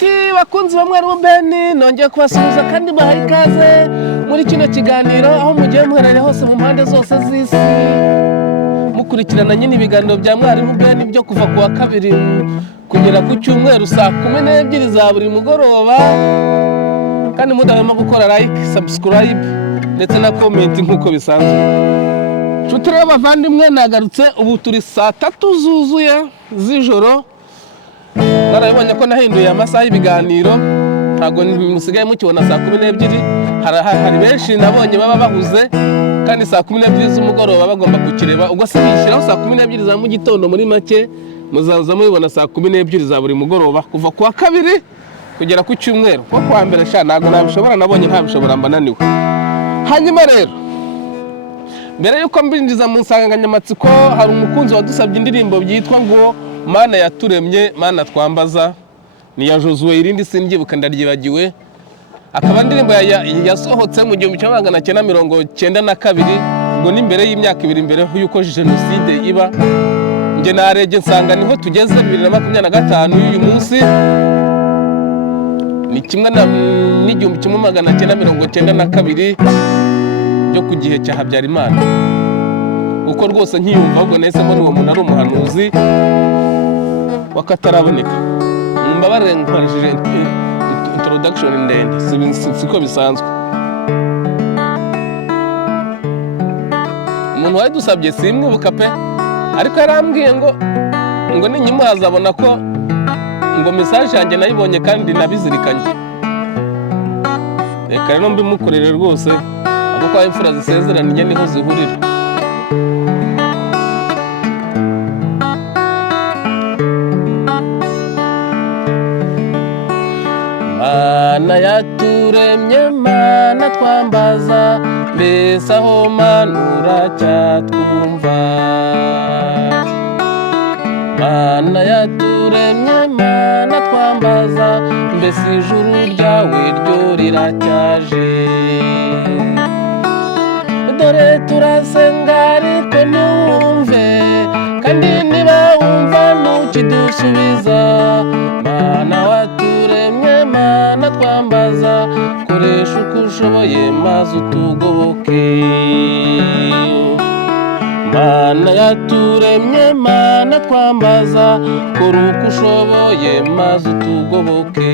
Nshuti bakunzi bamwe Ruben nongeye kubasuhuza kandi bahaye ikaze muri kino kiganiro aho mugiye muherere hose mu mpande zose z'isi mukurikirana nyine ibiganiro bya mwarimu Ben byo kuva ku wa kabiri kugera ku cyumweru saa 12 za buri mugoroba kandi mudahema gukora like, subscribe ndetse na comment nkuko bisanzwe. Nshuti rero bavandimwe nagarutse ubu turi saa 3 zuzuye z'ijoro. Narabonye ko nahinduye amasaha y'ibiganiro ntago musigaye mukibona saa 12 hari benshi nabonye baba bahuze kandi saa 12 z'umugoroba bagomba kukireba ubwo se bishyiraho saa 12 za mu gitondo muri make muzaza mubibona saa 12 za buri mugoroba kuva ku wa kabiri kugera ku cyumweru ko kwa mbere sha ntago nabishobora nabonye ntabishobora mbananiwe. Hanyuma rero mbere yuko mbinjiza mu nsanganyamatsiko hari umukunzi wadusabye indirimbo byitwa ngo Mana yaturemye Mana twambaza ni ya Josué irindi singibuka ndaryibagiwe akaba indirimbo yasohotse mu 1992 ngo ni mbere y'imyaka 2 mbere yuko jenoside iba. Nge nareje nsanga niho tugeze 2025 uyu munsi ni kimwe na 1992 byo ku gihe cya Habyarimana uko rwose nkiyumva ahubwo nese muri uwo muntu ari umuhanuzi wakataraboneka. Mbabarire nkoresheje introduction ndende siko bisanzwe. Umuntu wadusabye simwibuka pe ariko yarambwiye ngo ninyimuhaza abona ko ngo message yanjye nayibonye kandi nabizirikanye. Reka rero mbimukorere rwose ako kwa imfura zisezeranye niho zihurira. Mana yaturemye Mana twambaza mbese aho manura cyatwumva. Mana yaturemye Mana twambaza mbese ijuru ryawe ryo riracyaje. Dore turasenga ariko ntiwumve kandi niba wumva ntukidusubiza. Mana waturemye Mana twambaza koresha uko ushoboye maze utugoboke. Mana yaturemye Mana twambaza kora uko ushoboye maze utugoboke.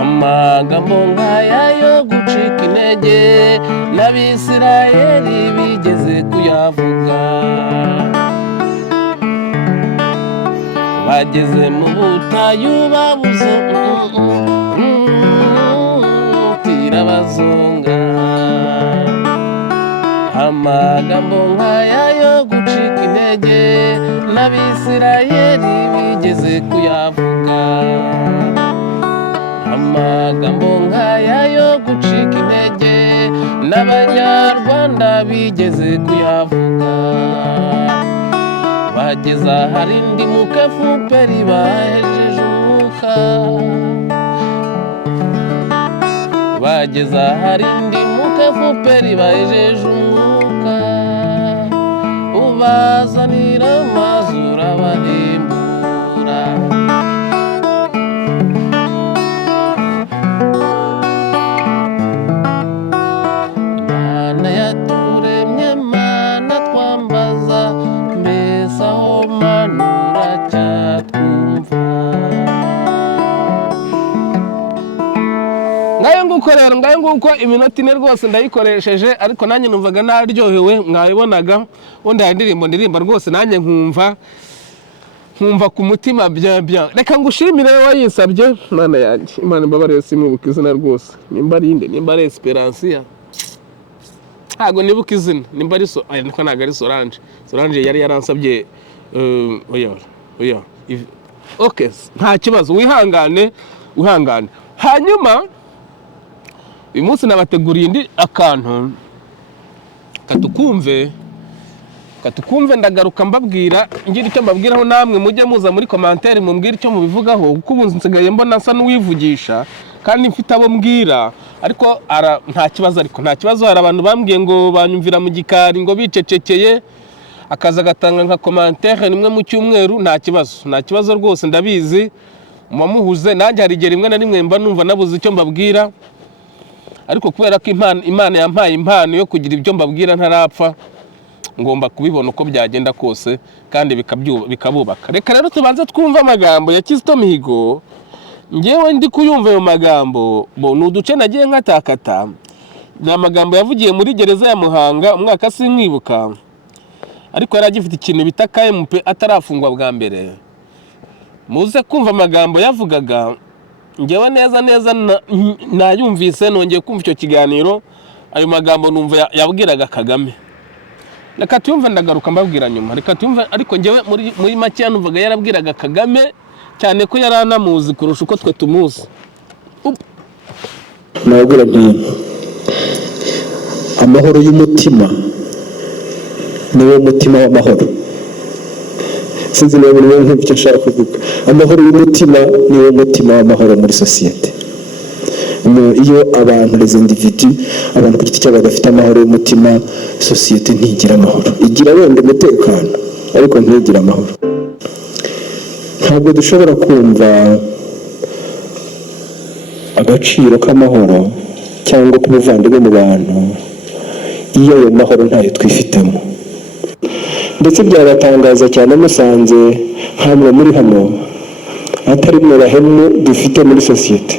Amagambo nk'aya yo gucika intege n'Abisirayeli bigeze kuyavuga. Bageze mu butayu babuze tirabazonga. Amagambo nk'aya yo gucika intege n'Abisirayeli bigeze kuyavuga. Amagambo nk'aya yo gucika intege n'Abanyarwanda bigeze kuyavuga. Bageze ahari ndi muke FPR bahejeje umwuka. Bageze ahari ndi muke FPR bahejeje umwuka. Ubazanira amazura bahembura. Mana yaturemye Mana twambaza mbese aho manura cyatwumva. Ngayo nguko iminota 4 rwose ndayikoresheje ariko nanjye numvaga naryohewe mwayibonaga undi ndirimba rwose nanjye nkumva ku mutima bya. Reka ngushimire wayisabye Mana yanjye Imana mbabarire simwibuka izina rwose nimba ari Esperancia ntago nibuka izina nimba ari niko ntago ari Solange yari yaransabye oya okay nta kibazo wihangane. Hanyuma uyu munsi nabateguriye indi akantu tukumve ndagaruka mbabwira ngira icyo mbabwiraho namwe mujye muza muri commentaire mumbwira icyo mubivugaho kuko ubu nsigaye mbona nsa n'uwivugisha kandi mfite abo mbwira ariko nta kibazo hari abantu bambwiye ngo banyumvira mu gikari ngo bicecekeye akaza gatanga nka commentaire nimwe mu cyumweru nta kibazo rwose ndabizi muhuze nanjye hari igihe rimwe na rimwe mba numva nabuze icyo mbabwira ariko kubera ko Imana yampaye impano yo kugira ibyo mbabwira ntarapfa ngomba kubibona uko byagenda kose kandi bikabubaka. Reka rero tubanze twumva amagambo ya Kizito Mihigo. Ngewe ndi kuyumva ayo magambo n'uduce nagiye nkatakata. Ni amagambo yavugiye muri gereza ya Muhanga umwaka sinkwibuka, ariko yari agifite ikintu bita KMP atarafungwa bwa mbere. Muze kumva amagambo yavugaga. Ngewe neza nayumvise nongeye kumva icyo kiganiro. Ayo magambo numva yabwiraga Kagame. Reka tuyumve ndagaruka mbabwira nyuma. Reka tuyumve ariko ngewe muri make numvaga yarabwiraga Kagame cyane ko yaranamuzi kurusha uko twe tumuzi. Nabwira nti amahoro y'umutima niwo mutima w'amahoro. Sinzi niba buri wese icyo ashaka kuvuga. Amahoro y'umutima niwo mutima w'amahoro muri sosiyete. Iyo abantu les individus abantu ku giti cyabo bafite amahoro y'umutima, sosiyete ntigira amahoro. Igira wenda umutekano ariko ntigira amahoro. Ntabwo dushobora kumva agaciro k'amahoro cyangwa k'ubuvandimwe mu bantu iyo ayo mahoro ntayo twifitemo. Ndetse byabatangaza cyane musanze hamwe muri hano atari mwe bahemu dufite muri sosiyete,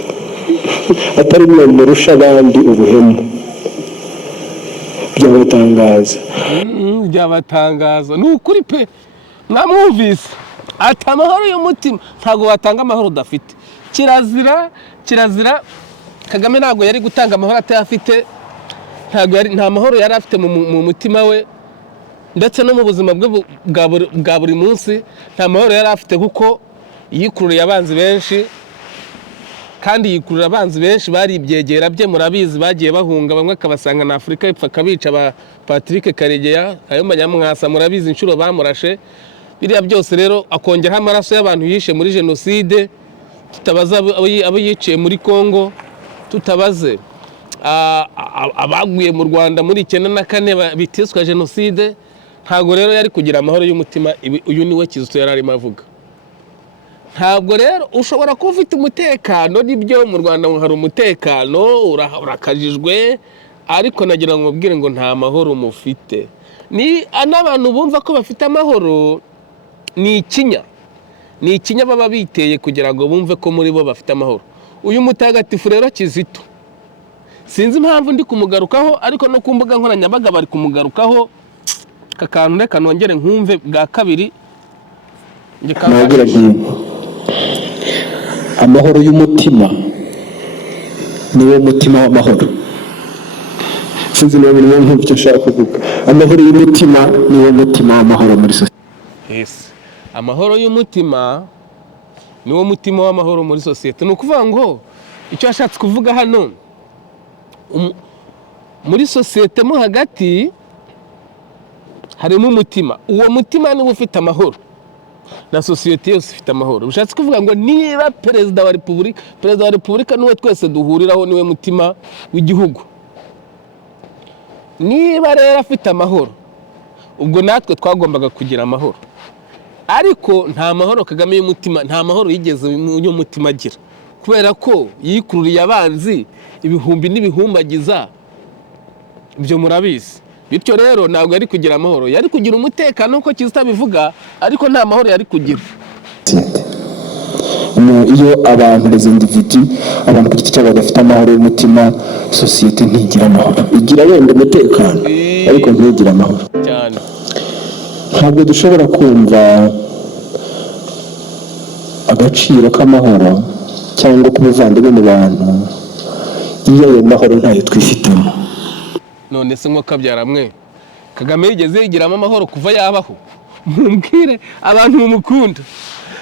atari mwe murusha abandi ubuhemu. Byabatangaza ni ukuri pe. Mwamwumvise ati amahoro y'umutima ntago watanga amahoro udafite. Kirazira Kagame ntago yari gutanga amahoro atayafite. Nta mahoro yari afite mu mutima we ndetse no mu buzima bwe bwa buri munsi. Nta mahoro yari afite kuko yikururiye abanzi benshi, kandi yikurura abanzi benshi bari ibyegera bye. Murabizi bagiye bahunga, bamwe akabasanga na Afurika y'Epfo akabica. ba Patrick Karegeya ayo Manyamwasa murabizi inshuro bamurashe. Biriya byose rero akongeraho amaraso y'abantu yishe muri jenoside. Tutabaza abo yiciye muri Kongo, tutabaze abaguye mu Rwanda muri 94 bitiswa jenoside. Ntabwo rero yari kugira amahoro y'umutima. Uyu niwe Kizito yari arimo avuga. Ntabwo rero ushobora kuba ufite umutekano, nibyo mu Rwanda hari umutekano urakajijwe, ariko nagira ngo mubwire ngo nta mahoro mufite. Ni n'abantu bumva ko bafite amahoro ni ikinya baba biteye kugira ngo bumve ko muri bo bafite amahoro. Uyu mutagatifu rero Kizito sinzi impamvu ndi kumugarukaho, ariko no ku mbuga nkoranyambaga bari kumugarukaho. Kakantu reka nongere nkumve bwa kabiri. Amahoro y'umutima niwo mutima w'amahoro. Sinzi niba buri wese icyo ashaka kuvuga. Amahoro y'umutima niwo mutima w'amahoro muri sosiyete. Yes. Amahoro y'umutima niwo mutima w'amahoro muri sosiyete. Ni ukuvuga ngo icyo ashatse kuvuga hano, muri sosiyete mo hagati harimo umutima. Uwo mutima niwo ufite amahoro na sosiyete yose ifite amahoro. Bishatse kuvuga ngo niba perezida wa repubulika niwe twese duhuriraho, niwe mutima w'igihugu. Niba rero afite amahoro, ubwo natwe twagombaga kugira amahoro. Ariko nta mahoro Kagame y'umutima, nta mahoro yigeze y'umutima agira, kubera ko yikururiye abanzi ibihumbi n'ibihumbagiza. Ibyo murabizi. Bityo rero ntabwo yari kugira amahoro, yari kugira umutekano uko Kizito bivuga, ariko nta mahoro yari kugira. Iyo abantu les individus abantu ku giti cyabo bafite amahoro y'umutima, sosiyete ntigira amahoro. Igira wenda umutekano ariko ntigira amahoro cyane. Ntabwo dushobora kumva agaciro k'amahoro cyangwa k'ubuvandimwe mu bantu iyo ayo mahoro ntayo twifitemo. None se nko kabyaramwe Kagame yigeze yigiramo amahoro kuva yabaho? Mumbwire abantu mumukunda.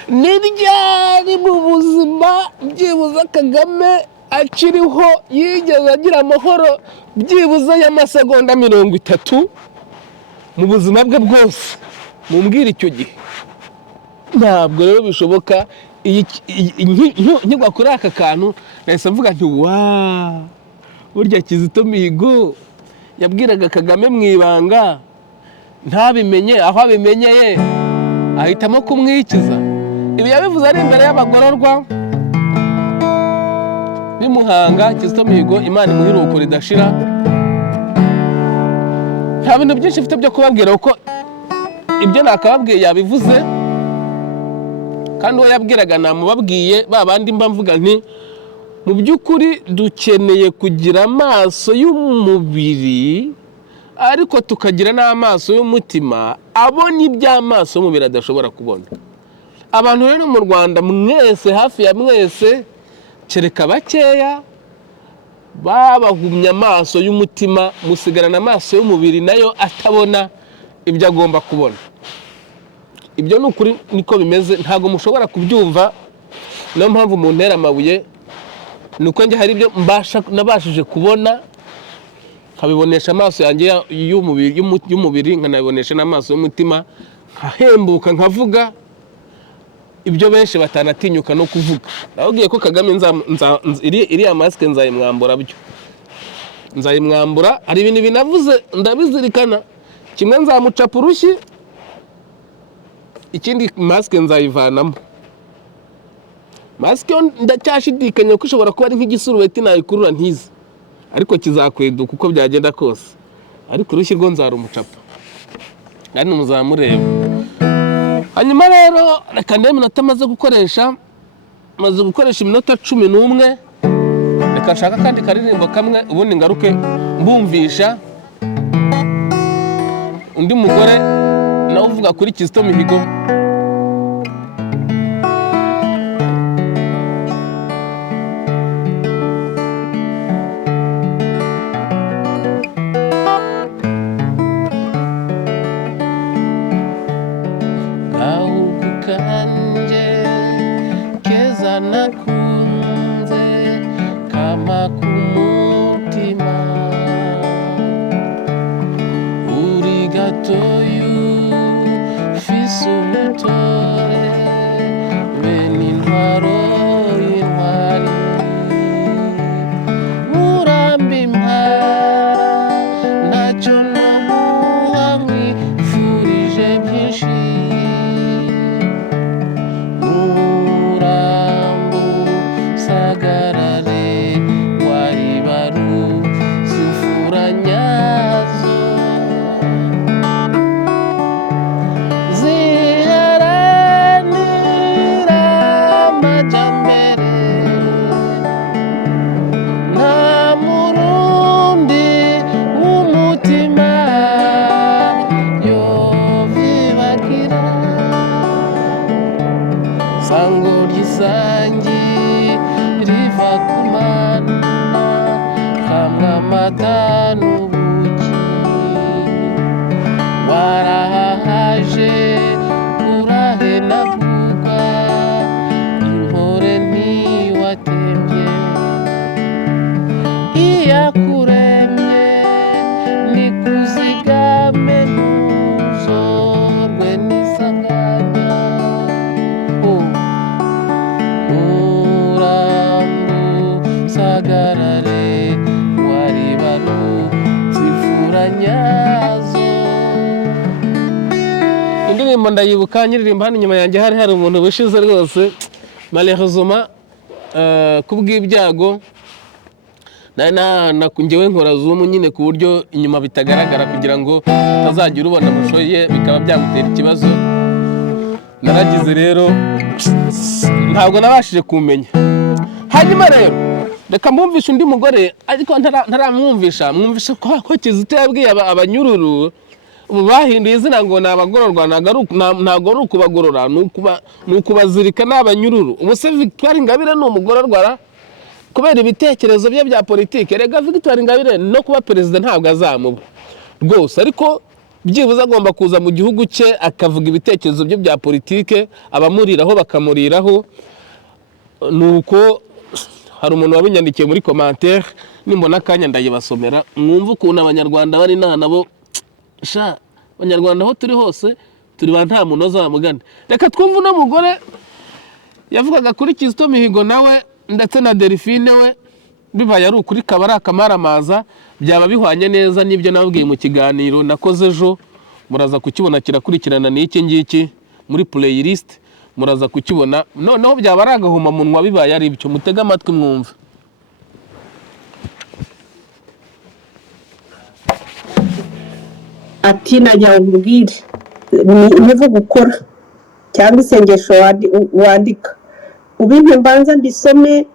Ni ryari mu buzima byibuza Kagame akiriho yigeze agira amahoro byibuza y'amasegonda 30? mu buzima bwe bwose mumbwira icyo gihe ntabwo rero bishoboka. Nkigwa kuri aka kantu nahise mvuga nti burya Kizito Mihigo yabwiraga Kagame mu ibanga ntabimenye, aho abimenyeye ahitamo kumwikiza. Ibi yabivuze ari imbere y'abagororwa bimuhanga. Kizito Mihigo Imana imuhiruko ridashira, nta bintu byinshi mfite byo kubabwira kuko ibyo nakababwiye yabivuze, kandi uwo yabwiraga namubabwiye. Babandi mba mvuga nti mu by'ukuri dukeneye kugira amaso y'umubiri ariko tukagira n'amaso y'umutima abona iby'amaso y'umubiri adashobora kubona. Abantu rero mu Rwanda mwese, hafi ya mwese, kereka bakeya babahumya amaso y'umutima, musigarana amaso y'umubiri nayo atabona ibyo agomba kubona. Ibyo ni ukuri, niko bimeze, ntabwo mushobora kubyumva. Niyo mpamvu mu ntera amabuye nuko njye hari ibyo nabashije kubona nkabibonesha amaso yanjye y'umubiri, nkanabibonesha n'amaso y'umutima, nkahembuka nkavuga ibyo benshi batanatinyuka no kuvuga. Nababwiye ko Kagame iriya masike nzayimwambura byo, nzayimwambura. Hari ibintu binavuze ndabizirikana, kimwe nzamucapa urushyi, ikindi masike nzayivanamo. Masike ndacyashidikanya ko ishobora kuba ari nk'igisurubeti nayikurura ntize, ariko kizakweduka uko byagenda kose. Ariko urushyi rwo nzarumucapa kandi muzamureba. Hanyuma rero reka ndebe iminota maze gukoresha iminota 11. Reka nshaka kandi karirimbo kamwe ubundi ngaruke mbumvisha undi mugore nawe uvuga kuri Kizito Mihigo. Indirimbo ndayibuka nyiririmba hano inyuma yanjye hari umuntu wishize rwose malheureusement kubw'ibyago njyewe nkora zoom nyine ku buryo inyuma bitagaragara kugira ngo utazagira ubona amashusho ye bikaba byagutera ikibazo. Naragize rero ntabwo nabashije kumenya. Hanyuma rero reka mbumvisha undi mugore, ariko ntaramwumvisha ko Kizito yabwiye abanyururu ubu bahinduye izina ngo nabagororwa, ntago ari ukubagorora, ni ukubazirika n'abanyururu. Ubu se Victoire Ingabire ni umugororwa kubera ibitekerezo bye bya politike. Rega Victoire Ingabire no kuba perezida ntabwo azamuba rwose, ariko byibuze agomba kuza mu gihugu cye akavuga ibitekerezo bye bya politike, abamuriraho bakamuriraho. Nuko hari umuntu wabinyandikiye muri commentaire, nimbona akanya ndayibasomera mwumva ukuntu abanyarwanda bari nabo abanyarwanda aho turi hose turi ba nta munoza wa mugani. Reka twumve uno mugore yavugaga kuri Kizito Mihigo nawe ndetse na Delphine we, bibaye ari ukuri kaba ari akamaramaza, byaba bihwanye neza n'ibyo nababwiye mu kiganiro nakoze ejo. Muraza kukibona kirakurikirana n'iki ngiki muri playlist, muraza kukibona. Noneho byaba ari agahuma munwa bibaye ari byo, mutega amatwi mwumve. Ati najya ubwire nivuga gukora cyangwa isengesho wandika ubimpe mbanza ndisome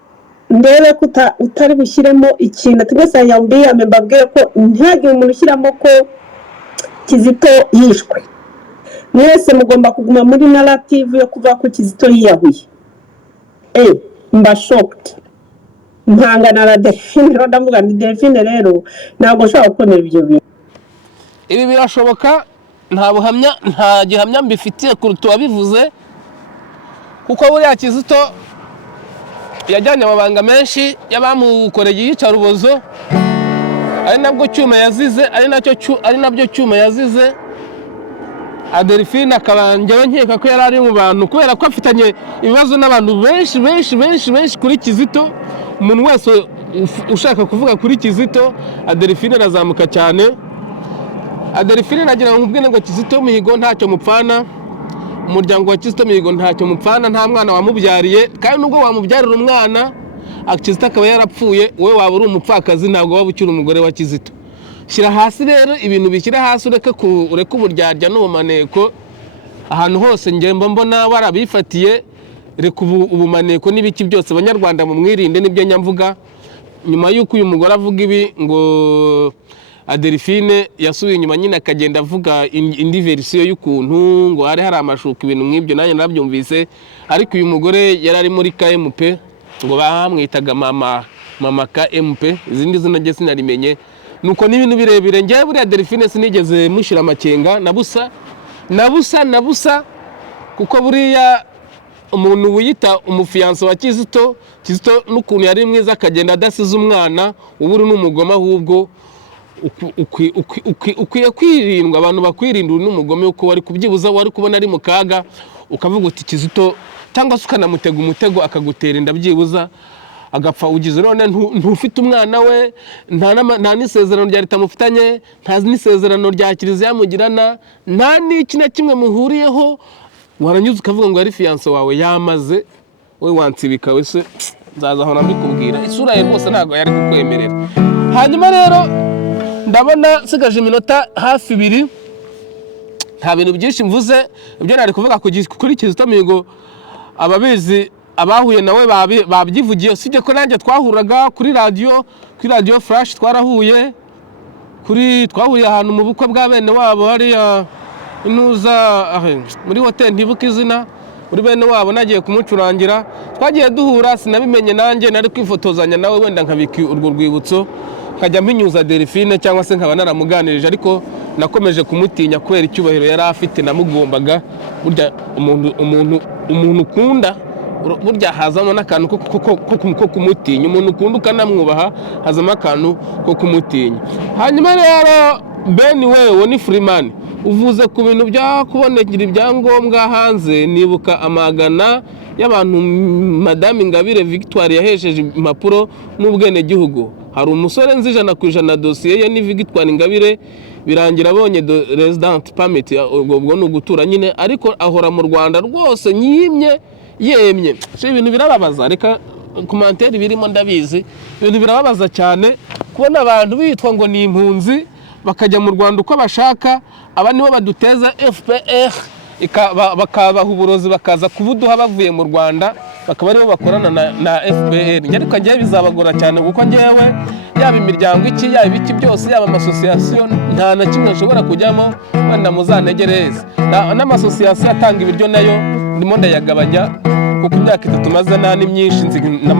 ndebe ko utari bushyiremo ikintu twese yambiye mbabwire ko ntihagire umuntu ushyiramo ko Kizito yishwe. Mwese mugomba kuguma muri narrative yo kuva ko Kizito yiyahuye. Mba shocked. Mpangana na Delphine, ndavuga ni Delphine rero ntabwo nshaka gukomera ibyo bintu. Ibi birashoboka, nta gihamya mbifitiye kuruta wabivuze, kuko buriya Kizito yajyanye amabanga menshi y'abamukoreye iyicarubozo, ari nabwo cyuma yazize, ari nabyo cyuma yazize. Delphine akabangewe nkeka ko yari ari mu bantu, kubera ko afitanye ibibazo n'abantu benshi kuri Kizito. Umuntu wese ushaka kuvuga kuri Kizito, Delphine arazamuka cyane. Delphine nagira ngo mbwire ngo Kizito Mihigo ntacyo mupfana, umuryango wa Kizito Mihigo ntacyo mupfana, nta mwana wamubyariye, kandi nubwo wamubyarira umwana Kizito akaba yarapfuye, wowe waba uri umupfakazi, ntabwo waba ukiri umugore wa Kizito. Shyira hasi rero ibintu, bishyira hasi, ureke uburyarya n'ubumaneko. Ahantu hose ngemba mbona warabifatiye, reka ubumaneko n'ibiki byose. Abanyarwanda mu mwirinde, nibyo nyamvuga. Nyuma y'uko uyu mugore avuga ibi ngo Delphine yasubiye inyuma nyine akagenda avuga indi verisiyo y'ukuntu ngo hari amashuka, ibintu nk'ibyo nanjye nabyumvise. Ariko uyu mugore yari ari muri KMP, ngo bamwitaga mama KMP, izindi zina nge sinarimenye. Nuko n'ibintu birebire, ngewe buriya Delphine sinigeze mushyira amakenga na busa, kuko buriya umuntu wiyita umufiyanso wa Kizito n'ukuntu yari mwiza akagenda adasize umwana, ubu uri n'umugome. Ahubwo ukwiye kwirindwa, abantu bakwirinda uri n'umugome, uko wari kubyibuza, wari kubona ari mu kaga, ukavuga uti Kizito, cyangwa se ukanamutega umutego akagutera inda byibuza agapfa. Ugize none ntufite umwana we, nta n'isezerano rya leta mufitanye, nta n'isezerano rya kiliziya yamugirana, nta n'iki na kimwe muhuriyeho, waranyuze ukavuga ngo ari fiyanse wawe yamaze, we wansibika wese nzaza aho nambikubwira. Isura ye rwose ntabwo yari kukwemerera. Hanyuma rero ndabona sigaje iminota hafi 2, nta bintu byinshi mvuze. Ibyo nari kuvuga kuri Kizito Mihigo ababizi, abahuye nawe babyivugiye. Sibye ko nanjye twahuraga kuri radio Flash, twarahuye twahuye ahantu mu bukwe bwa bene wabo, hariya inuza muri hotel ntibuka izina, muri bene wabo nagiye kumucurangira, twagiye duhura, sinabimenye nanjye nari kwifotozanya nawe, wenda nkabiki urwo rwibutso, nkajya mpinyuza Delphine cyangwa se nkaba naramuganirije. Ariko nakomeje kumutinya kubera icyubahiro yari afite, namugombaga. Burya umuntu ukunda, burya hazamo n'akantu ko kumutinya. Umuntu ukunda ukanamwubaha, hazamo akantu ko kumutinya. Hanyuma rero Ben wewe ni Freeman, uvuze ku bintu bya kubonekira ibyangombwa hanze. Nibuka amagana y'abantu Madame Ingabire Victoire yahesheje impapuro n'ubwene gihugu. Hari umusore nzi 100% dosiye ye ni Victoire Ingabire, birangira abonye resident permit, ubwo no gutura nyine, ariko ahora mu Rwanda rwose yemye. Ibintu birababaza, reka commentaire birimo ndabizi, ibintu birababaza cyane kubona abantu bitwa ngo ni impunzi bakajya mu Rwanda uko bashaka. Aba nibo baduteza FPR, bakabaha uburozi, bakaza kubuduha bavuye mu Rwanda, bakaba aribo bakorana na FPR. Ariko ngiye bizabagora cyane, kuko ngewe yaba imiryango iki, yaba ibiki byose, yaba amasosiyasiyo, nta na kimwe nshobora kujyamo. Wenda muzanegereze n'amasosiyasiyo atanga ibiryo, nayo ndimo ndayagabanya, kuko imyaka 3 maze nani myinshi,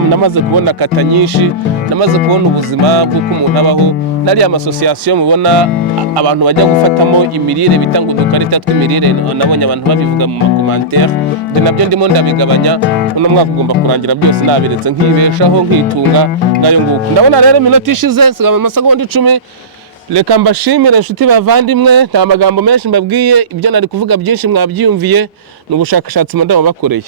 namaze kubona kata nyinshi, namaze kubona ubuzima bw'uko umuntu abaho. Nari amasosiyasiyo mubona abantu bajya gufatamo imirire, bitanga udukarita tw'imirire, nabonye abantu babivuga mu commentaire, nabyo ndimo ndabigabanya. Uno mwaka ugomba kurangira byose nabiretse, nkibeshaho nkitunga nayo nguko. Ndabona rero iminota ishize, sigama amasegonda 10. reka mbashimire inshuti bavandimwe, nta magambo menshi mbabwiye, ibyo nari kuvuga byinshi mwabyiyumviye, ni ubushakashatsi ndaba bakoreye.